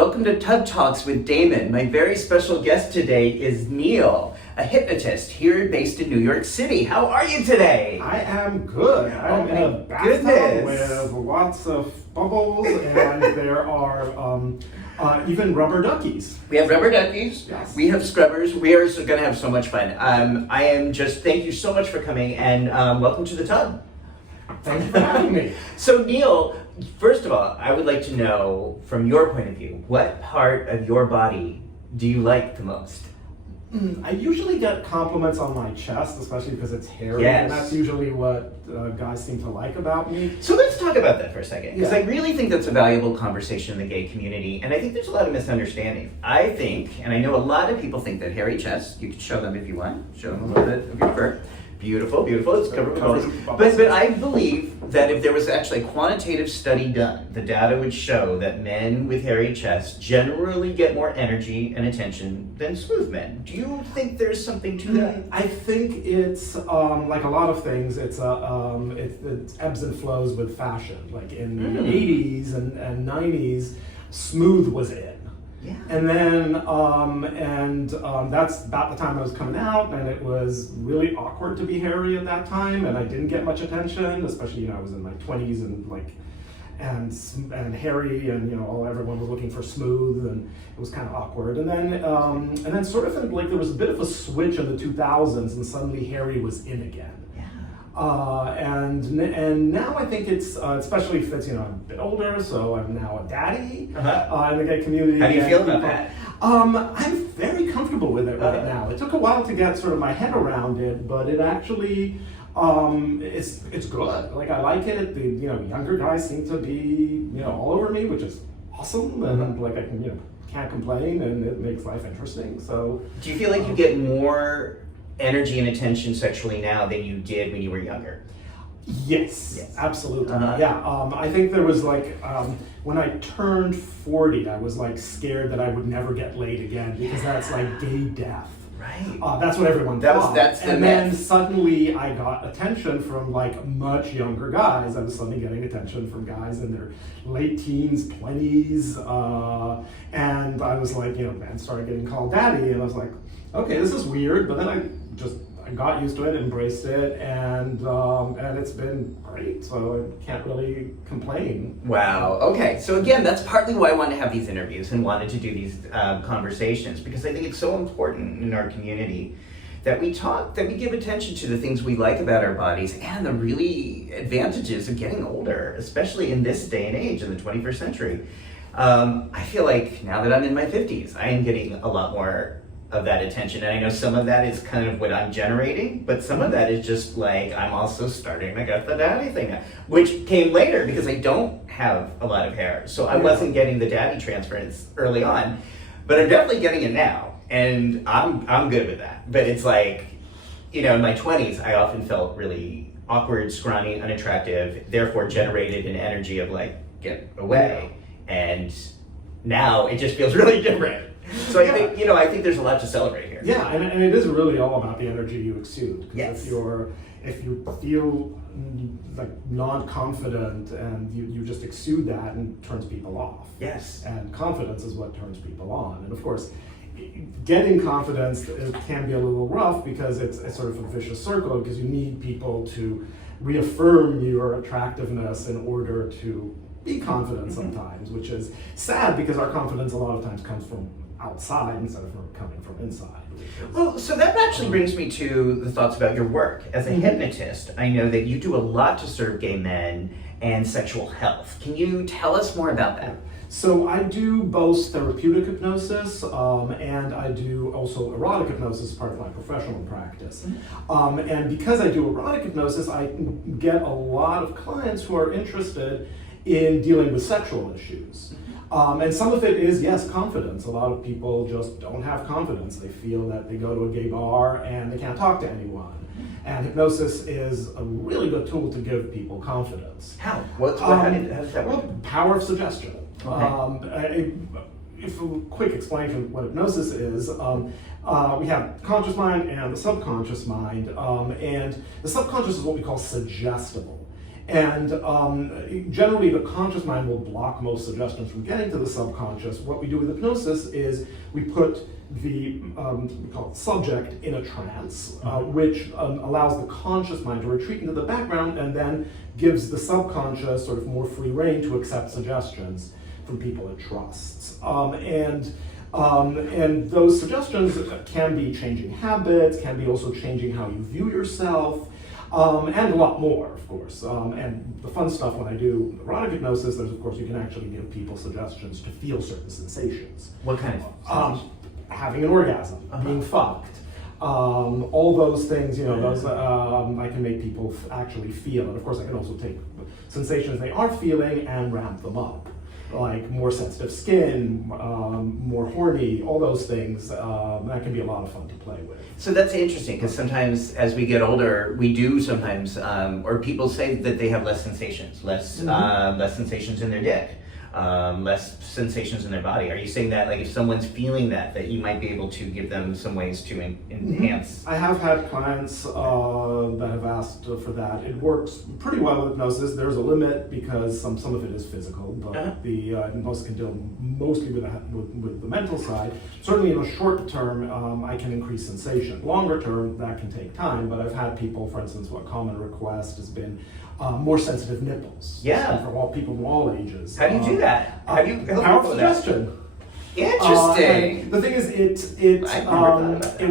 welcome to Tub Talks with Damon. My very special guest today is Neil, a hypnotist here based in New York City. How are you today? I am good. I'm in a bathtub with lots of bubbles, and there are even rubber duckies. We have rubber duckies. Yes. We have scrubbers. We are going to have so much fun. Thank you so much for coming, and welcome to the tub. Thank you for having me. So Neil, first of all, I would like to know, from your point of view, what part of your body do you like the most? I usually get compliments on my chest, especially because it's hairy, Yes. and that's usually what guys seem to like about me. So let's talk about that for a second, because Yeah. I really think that's a valuable conversation in the gay community, and I think there's a lot of misunderstanding. I think, and I know a lot of people think that hairy chests, you can show them if you want, show them a little bit of your fur. Beautiful, beautiful, it's covered with bubbles. But I believe that if there was actually a quantitative study done, the data would show that men with hairy chests generally get more energy and attention than smooth men. Do you think there's something to that? I think it's like a lot of things. It's it ebbs and flows with fashion. Like in the 80s and 90s, smooth was in. Yeah. And then, that's about the time I was coming out, and it was really awkward to be hairy at that time, and I didn't get much attention, especially, I was in my 20s and hairy, and everyone was looking for smooth, and it was kind of awkward. And then sort of there was a bit of a switch in the 2000s, and suddenly hairy was in again. And now I think it's especially if it's I'm a bit older, so I'm now a daddy in the gay community. How do you feel about that? I'm very comfortable with it right now. It took a while to get sort of my head around it, but it actually it's good. Like, I like it. The younger guys seem to be all over me, which is awesome, and like I can can't complain, and it makes life interesting. So do you feel like you get more energy and attention sexually now than you did when you were younger? Yes. Absolutely. I think there was when I turned 40, I was scared that I would never get laid again, because that's like gay death. Right. That's what everyone thought. That's the and myth. Then suddenly I got attention from much younger guys. I was suddenly getting attention from guys in their late teens, 20s, and I was men started getting called daddy, and I was like, okay, this is weird, but then I got used to it, embraced it, and it's been great, so I can't really complain. Wow, okay. So again, that's partly why I wanted to have these interviews and wanted to do these conversations, because I think it's so important in our community that we give attention to the things we like about our bodies and the really advantages of getting older, especially in this day and age, in the 21st century. I feel like now that I'm in my 50s, I am getting a lot more of that attention, and I know some of that is kind of what I'm generating, but some of that is just I'm also starting to get the daddy thing, which came later because I don't have a lot of hair, so I wasn't getting the daddy transference early on, but I'm definitely getting it now, and I'm good with that. But it's in my 20s, I often felt really awkward, scrawny, unattractive, therefore generated an energy of get away, and now it just feels really different. So I think there's a lot to celebrate here. Yeah, and it is really all about the energy you exude. Yes. If you feel non-confident, and you just exude that, and it turns people off. Yes. And confidence is what turns people on. And of course, getting confidence, it can be a little rough, because it's sort of a vicious circle, because you need people to reaffirm your attractiveness in order to be confident sometimes, which is sad, because our confidence a lot of times comes from outside instead of coming from inside. Well, so that actually brings me to the thoughts about your work. As a hypnotist, I know that you do a lot to serve gay men and sexual health. Can you tell us more about that? So I do both therapeutic hypnosis, and I do also erotic hypnosis as part of my professional practice. And because I do erotic hypnosis, I get a lot of clients who are interested in dealing with sexual issues. And some of it is, yes, confidence. A lot of people just don't have confidence. They feel that they go to a gay bar and they can't talk to anyone. And hypnosis is a really good tool to give people confidence. How? How does that work? Well, power of suggestion. Okay. If a quick explanation of what hypnosis is, we have conscious mind and the subconscious mind, and the subconscious is what we call suggestible. And generally, the conscious mind will block most suggestions from getting to the subconscious. What we do with hypnosis is we put the we call it subject in a trance, which allows the conscious mind to retreat into the background and then gives the subconscious sort of more free rein to accept suggestions from people it trusts. And those suggestions can be changing habits, can be also changing how you view yourself, and a lot more, of course. And the fun stuff when I do erotic hypnosis, there's of course you can actually give people suggestions to feel certain sensations. What kind of Having an orgasm, being fucked, all those things, those I can make people actually feel. And of course I can also take sensations they are feeling and ramp them up. Like more sensitive skin, more horny, all those things, that can be a lot of fun to play with. So that's interesting, because sometimes as we get older, we do sometimes, or people say that they have less sensations, less sensations in their dick, less sensations in their body. Are you saying that, like, if someone's feeling that you might be able to give them some ways to enhance? I have had clients that have asked for that. It works pretty well with hypnosis. There's a limit because some of it is physical, but the hypnosis can deal mostly with the mental side. Certainly in the short term, I can increase sensation. Longer term, that can take time, but I've had people, for instance, a common request has been more sensitive nipples. Yeah. For all people from all ages. How do you do that? How do you help Power people with that? suggestion. Interesting. The thing is, it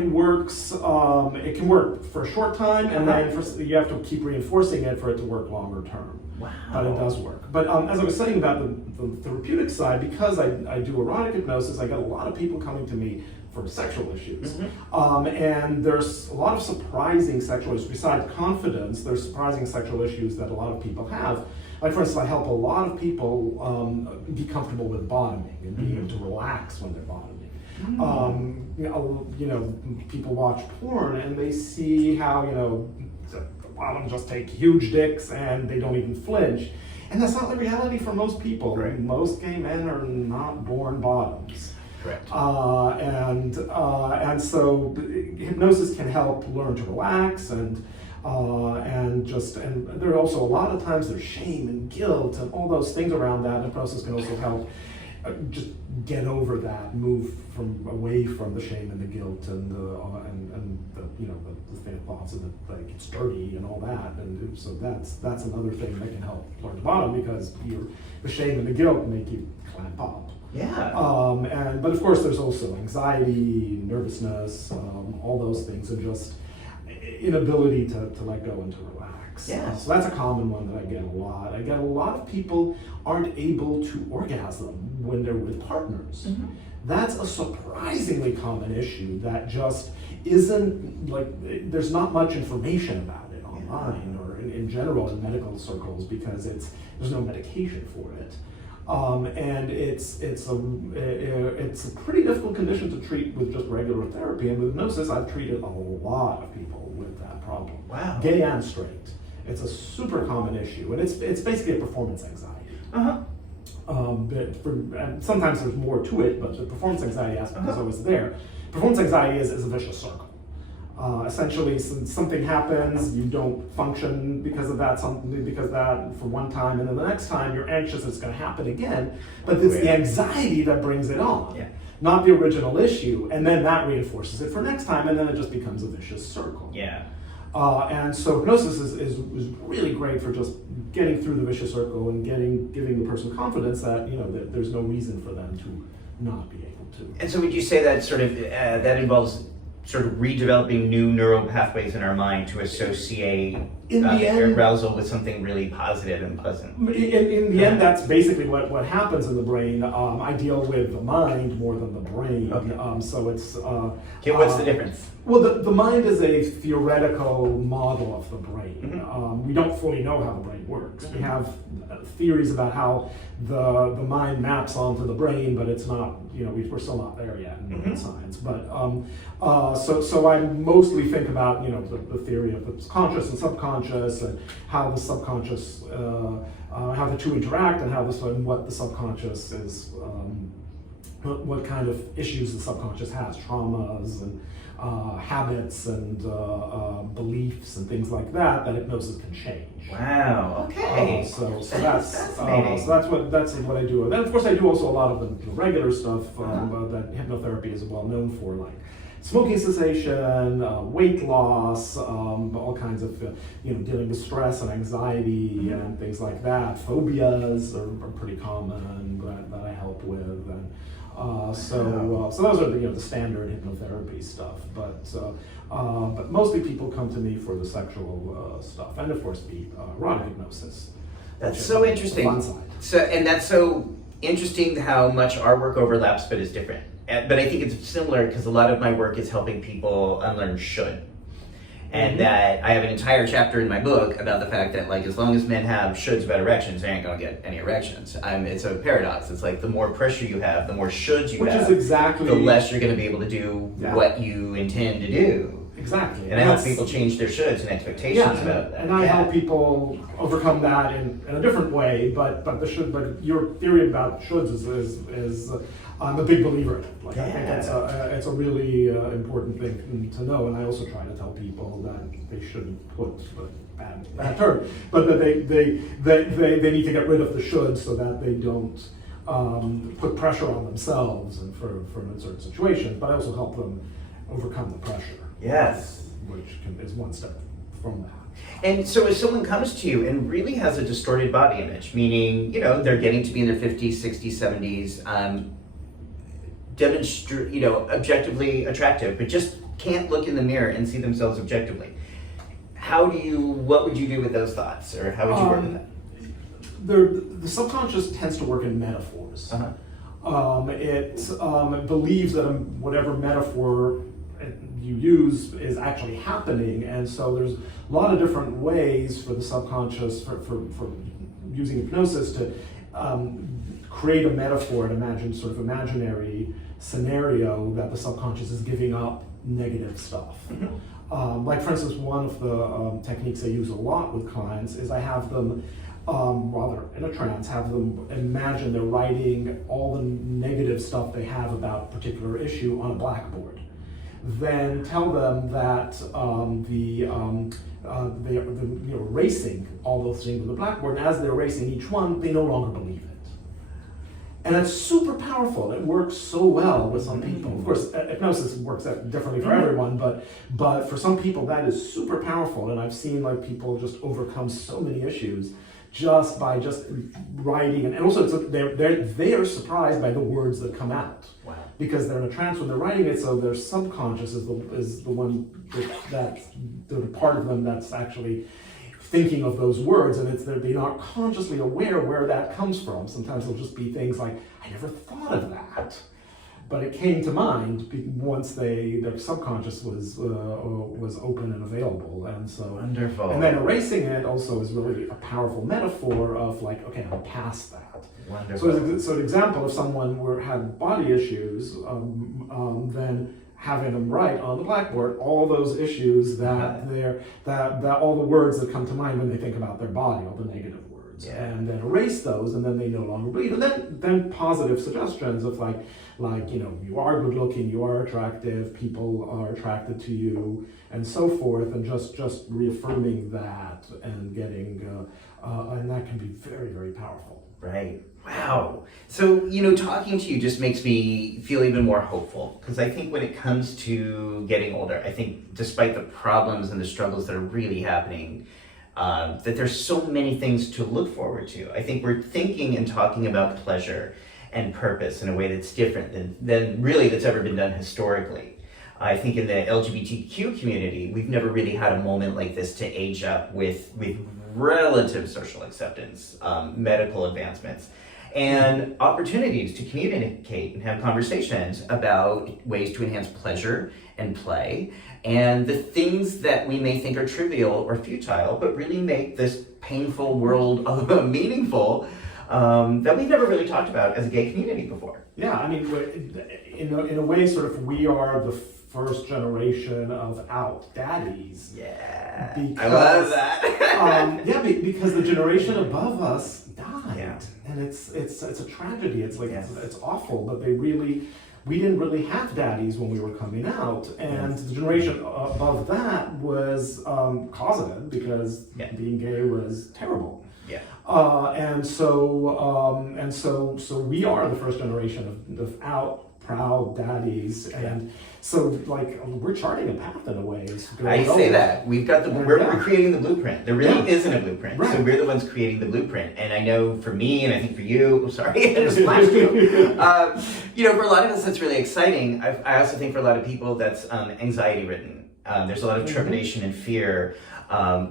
works. It can work for a short time, and then you have to keep reinforcing it for it to work longer term. Wow. But it does work. But as I was saying about the therapeutic side, because I do erotic hypnosis, I get a lot of people coming to me for sexual issues. And there's a lot of surprising sexual issues. Besides confidence, there's surprising sexual issues that a lot of people have. Like, for instance, I help a lot of people be comfortable with bottoming and being able to relax when they're bottoming. People watch porn and they see how, the bottom just take huge dicks and they don't even flinch. And that's not the reality for most people. Right. Most gay men are not born bottoms. Correct. And so hypnosis can help learn to relax and there are also a lot of times there's shame and guilt and all those things around that. And hypnosis can also help just get over that, move away from the shame and the guilt and the thoughts of like it's dirty and all that. And so that's another thing that can help learn to bottom, because the shame and the guilt make you clamp up. Yeah. But of course there's also anxiety, nervousness, all those things, and just inability to let go and to relax. Yeah. So that's a common one that I get a lot. I get a lot of people aren't able to orgasm when they're with partners. That's a surprisingly common issue that just isn't, like, there's not much information about it online or in general in medical circles, because there's no medication for it. And it's a pretty difficult condition to treat with just regular therapy. And with hypnosis, I've treated a lot of people with that problem. Wow. Gay and straight. It's a super common issue, and it's basically a performance anxiety. And sometimes there's more to it, but the performance anxiety aspect is always there. Performance anxiety is a vicious circle. Essentially, something happens, you don't function because of that, for one time, and then the next time you're anxious it's going to happen again, but it's the anxiety that brings it on, not the original issue, and then that reinforces it for next time, and then it just becomes a vicious circle. And so hypnosis is really great for just getting through the vicious circle and giving the person confidence that that there's no reason for them to not be able to. And so would you say that sort of that involves sort of redeveloping new neural pathways in our mind to associate arousal with something really positive and pleasant? In the end, that's basically what happens in the brain. I deal with the mind more than the brain. So it's... Okay, what's the difference? Well, the mind is a theoretical model of the brain. We don't fully know how the brain works. We have theories about how the mind maps onto the brain, but it's not, we're still not there yet in neuroscience. But so I mostly think about the theory of the conscious and subconscious, and how the subconscious, how the two interact, and what the subconscious is what kind of issues the subconscious has, traumas and habits and beliefs and things like that hypnosis can change. Wow. Okay. So That's that's fascinating. that's what I do. And then of course I do also a lot of the regular stuff that hypnotherapy is well known for, like smoking cessation, weight loss, all kinds of dealing with stress and anxiety and things like that. Phobias are pretty common that I help with. And, so those are the standard hypnotherapy stuff, but mostly people come to me for the sexual stuff, and of course the erotic hypnosis. That's so interesting. The fun side. And that's so interesting how much our work overlaps, but is different. But I think it's similar because a lot of my work is helping people unlearn should. And that I have an entire chapter in my book about the fact that, like, as long as men have shoulds about erections, they ain't gonna get any erections. It's a paradox. It's like the more pressure you have, the more shoulds you have, Which is exactly the less you're gonna be able to do what you intend to do. Exactly. And I help people change their shoulds and expectations about that. And I help people overcome that in a different way, but your theory about shoulds is I'm a big believer in it. Like, I think it's a really important thing to know, and I also try to tell people that they shouldn't put bad term, but that they need to get rid of the should so that they don't put pressure on themselves and for certain situations. But I also help them overcome the pressure. Yes. Which is one step from that. And so if someone comes to you and really has a distorted body image, meaning, they're getting to be in their 50s, 60s, 70s, objectively attractive, but just can't look in the mirror and see themselves objectively. What would you do with those thoughts, or how would you work with that? The subconscious tends to work in metaphors. It believes that whatever metaphor you use is actually happening, and so there's a lot of different ways for the subconscious for using hypnosis to create a metaphor, an imaginary scenario that the subconscious is giving up negative stuff. Like, for instance, one of the techniques I use a lot with clients is I have them, rather in a trance, have them imagine they're writing all the negative stuff they have about a particular issue on a blackboard. Then tell them that they're erasing all those things on the blackboard, and as they're erasing each one, they no longer believe it. And it's super powerful. It works so well with some people. Of course, hypnosis works differently for everyone, but for some people that is super powerful. And I've seen people just overcome so many issues just by writing. And also, they are surprised by the words that come out. Wow. Because they're in a trance when they're writing it, so their subconscious is the one that's the part of them that's actually thinking of those words, and they're not consciously aware where that comes from. Sometimes it'll just be things like, I never thought of that, but it came to mind once their subconscious was open and available. And so wonderful. And then erasing it also is really a powerful metaphor of okay, I'm past that. Wonderful. So an example, if someone had body issues, then having them write on the blackboard all those issues that all the words that come to mind when they think about their body, all the negative words, and then erase those, and then they no longer believe. And then positive suggestions of you are good looking, you are attractive, people are attracted to you, and so forth, and just reaffirming that and getting and that can be very, very powerful. Right. Wow. So, talking to you just makes me feel even more hopeful, because I think when it comes to getting older, I think despite the problems and the struggles that are really happening, that there's so many things to look forward to. I think we're thinking and talking about pleasure and purpose in a way that's different than really that's ever been done historically. I think in the LGBTQ community, we've never really had a moment like this to age up with relative social acceptance, medical advancements, and opportunities to communicate and have conversations about ways to enhance pleasure and play, and the things that we may think are trivial or futile, but really make this painful world meaningful, that we've never really talked about as a gay community before. Yeah, I mean, in a way, we are the first generation of out daddies. Yeah, I love that. Because the generation above us died. died, Yeah. and it's a tragedy. It's like Yes. it's awful, but we didn't really have daddies when we were coming out, and the generation above that was closeted because being gay was terrible. Yeah. So we are the first generation of out proud daddies, and so like we're charting a path in a way. I say that we've got we're creating the blueprint. There really isn't a blueprint, right. So we're the ones creating the blueprint. And I know for me, and I think for you, sorry, I just flashed you. You know, for a lot of us, that's really exciting. I also think for a lot of people, that's anxiety ridden. There's a lot of trepidation and fear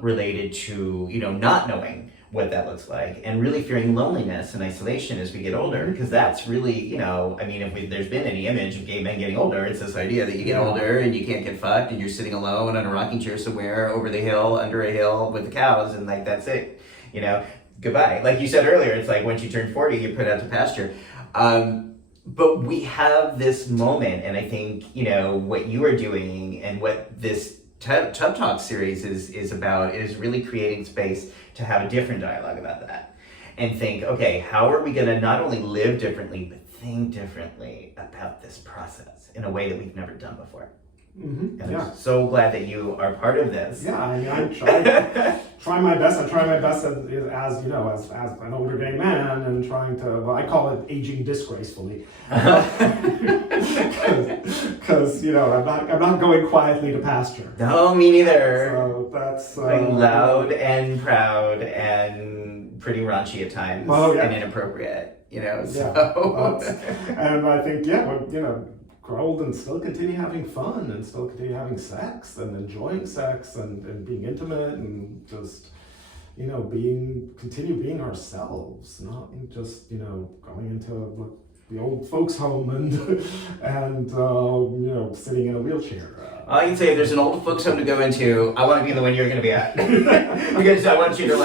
related to not knowing what that looks like, and really fearing loneliness and isolation as we get older, because that's really, I mean, if there's been any image of gay men getting older, it's this idea that you get older and you can't get fucked and you're sitting alone on a rocking chair somewhere over the hill, under a hill with the cows, and like that's it, goodbye. Like you said earlier, it's like once you turn 40, you're put out to pasture. But we have this moment, and I think, what you are doing and what this Tub Talk series is about is really creating space to have a different dialogue about that and think, okay, how are we going to not only live differently, but think differently about this process in a way that we've never done before. Mm-hmm. And I'm so glad that you are part of this. Yeah, I mean, I try my best. I try my best as an older gay man, and trying to. Well, I call it aging disgracefully, because I'm not going quietly to pasture. No, me neither. So that's like loud and proud and pretty raunchy at times, and inappropriate. So. And I think grow old and still continue having fun, and still continue having sex and enjoying sex and being intimate, and just continue being ourselves, not just going into the old folks home and sitting in a wheelchair. I can say if there's an old folks home to go into, I want to be the one you're going to be at. Because I want you to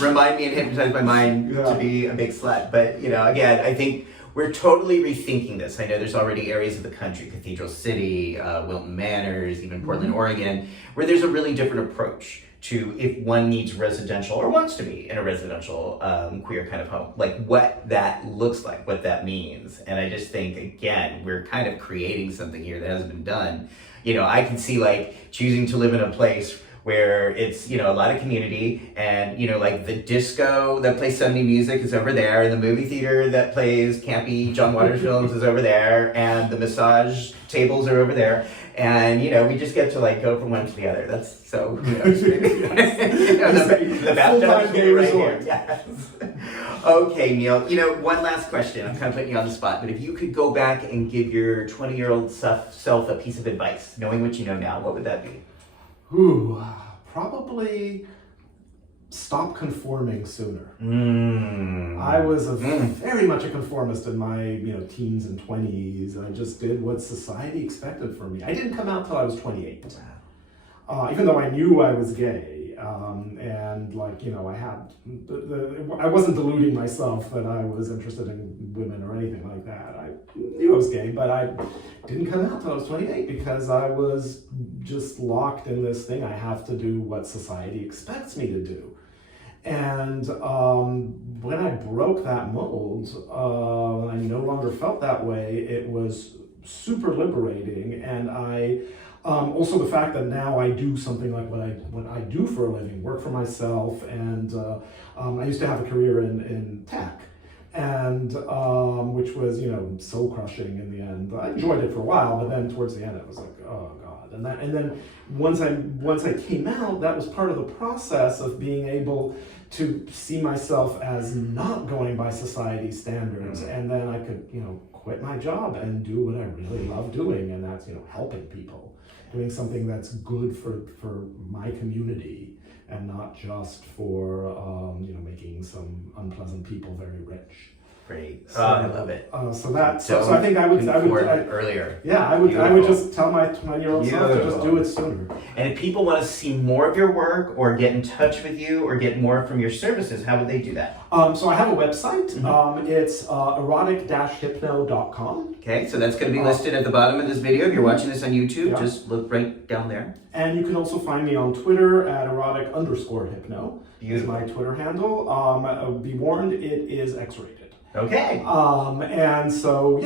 remind me and hypnotize my mind to be a big slut. But again, I think we're totally rethinking this. I know there's already areas of the country, Cathedral City, Wilton Manors, even Portland, Oregon, where there's a really different approach to if one needs residential or wants to be in a residential queer kind of home, like what that looks like, what that means. And I just think, again, we're kind of creating something here that hasn't been done. I can see choosing to live in a place where it's, a lot of community, and, the disco that plays Sunday music is over there, and the movie theater that plays campy John Waters films is over there, and the massage tables are over there, and, we just get to, go from one to the other. That's so, the bathtub is right here. Yes. Okay, Neil, one last question. I'm kind of putting you on the spot, but if you could go back and give your 20-year-old self a piece of advice, knowing what you know now, what would that be? Ooh, probably stop conforming sooner. I was very much a conformist in my teens and 20s. I just did what society expected from me. I didn't come out till I was 28. Even though I knew I was gay, and I wasn't deluding myself that I was interested in women or anything like that. I knew I was gay, but I didn't come out till I was 28 because I was just locked in this thing. I have to do what society expects me to do. And when I broke that mold, when I no longer felt that way, it was super liberating. And also the fact that now I do something like what I do for a living, work for myself, and I used to have a career in tech, and which was soul crushing in the end. I enjoyed it for a while, but then towards the end it was like, oh god. And then once I came out, that was part of the process of being able to see myself as not going by society's standards, and then I could quit my job and do what I really love doing, and that's helping people. Doing something that's good for my community, and not just for making some unpleasant people very rich. Great. So, I love it. So I think I would earlier. Yeah, I would just tell my 20-year-old self to just do it sooner. And if people want to see more of your work or get in touch with you or get more from your services, how would they do that? So I have a website. It's erotic-hypno.com. Okay, so that's going to be listed at the bottom of this video. If you're watching this on YouTube, just look right down there. And you can also find me on Twitter at erotic_hypno. Is my Twitter handle. Be warned, it is X-rated. Okay. That's how you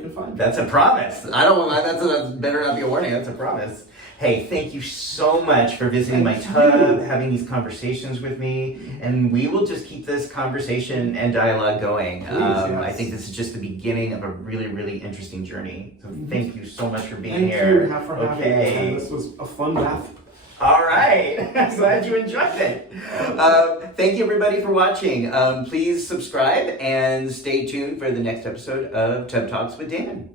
can find me. That's a promise. That's better not be a warning. That's a promise. Hey, thank you so much for visiting my tub, having these conversations with me, and we will just keep this conversation and dialogue going. Please, yes. I think this is just the beginning of a really, really interesting journey. So thank you so much for being Thank here. you for having me. This was a fun bath. All right. I'm glad you enjoyed it. Thank you, everybody, for watching. Please subscribe and stay tuned for the next episode of Tub Talks with Damon.